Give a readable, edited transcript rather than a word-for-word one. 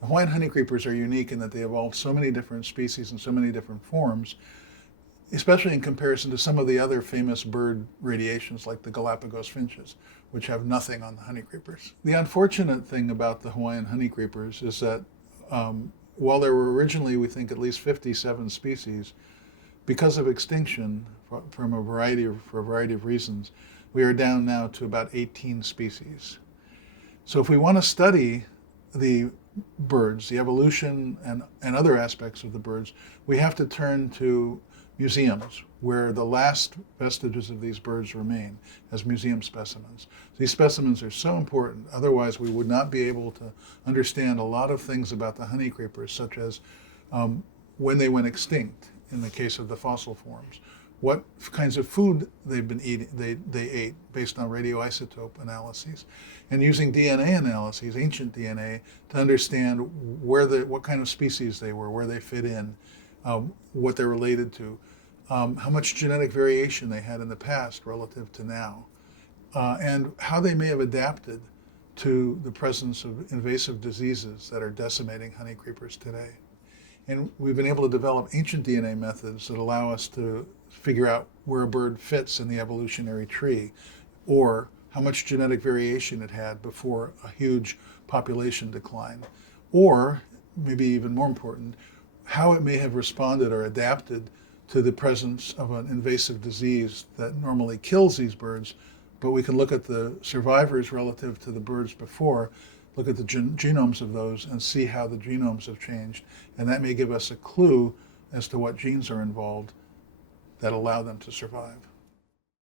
The Hawaiian honeycreepers are unique in that they evolved so many different species and so many different forms, especially in comparison to some of the other famous bird radiations like the Galapagos finches, which have nothing on the honeycreepers. The unfortunate thing about the Hawaiian honeycreepers is that while there were originally, we think, at least 57 species, because of extinction for a variety of reasons, we are down now to about 18 species. So if we want to study the birds, the evolution and other aspects of the birds, we have to turn to museums where the last vestiges of these birds remain as museum specimens. These specimens are so important, otherwise we would not be able to understand a lot of things about the honeycreepers, such as when they went extinct in the case of the fossil forms, what kinds of food they've been eating, they ate based on radioisotope analyses, and using DNA analyses, ancient DNA, to understand what kind of species they were, where they fit in, what they're related to, how much genetic variation they had in the past relative to now, and how they may have adapted to the presence of invasive diseases that are decimating honeycreepers today. And we've been able to develop ancient DNA methods that allow us to figure out where a bird fits in the evolutionary tree, or how much genetic variation it had before a huge population decline, or maybe even more important, how it may have responded or adapted to the presence of an invasive disease that normally kills these birds, but we can look at the survivors relative to the birds before, look at the genomes of those and see how the genomes have changed. And that may give us a clue as to what genes are involved that allow them to survive.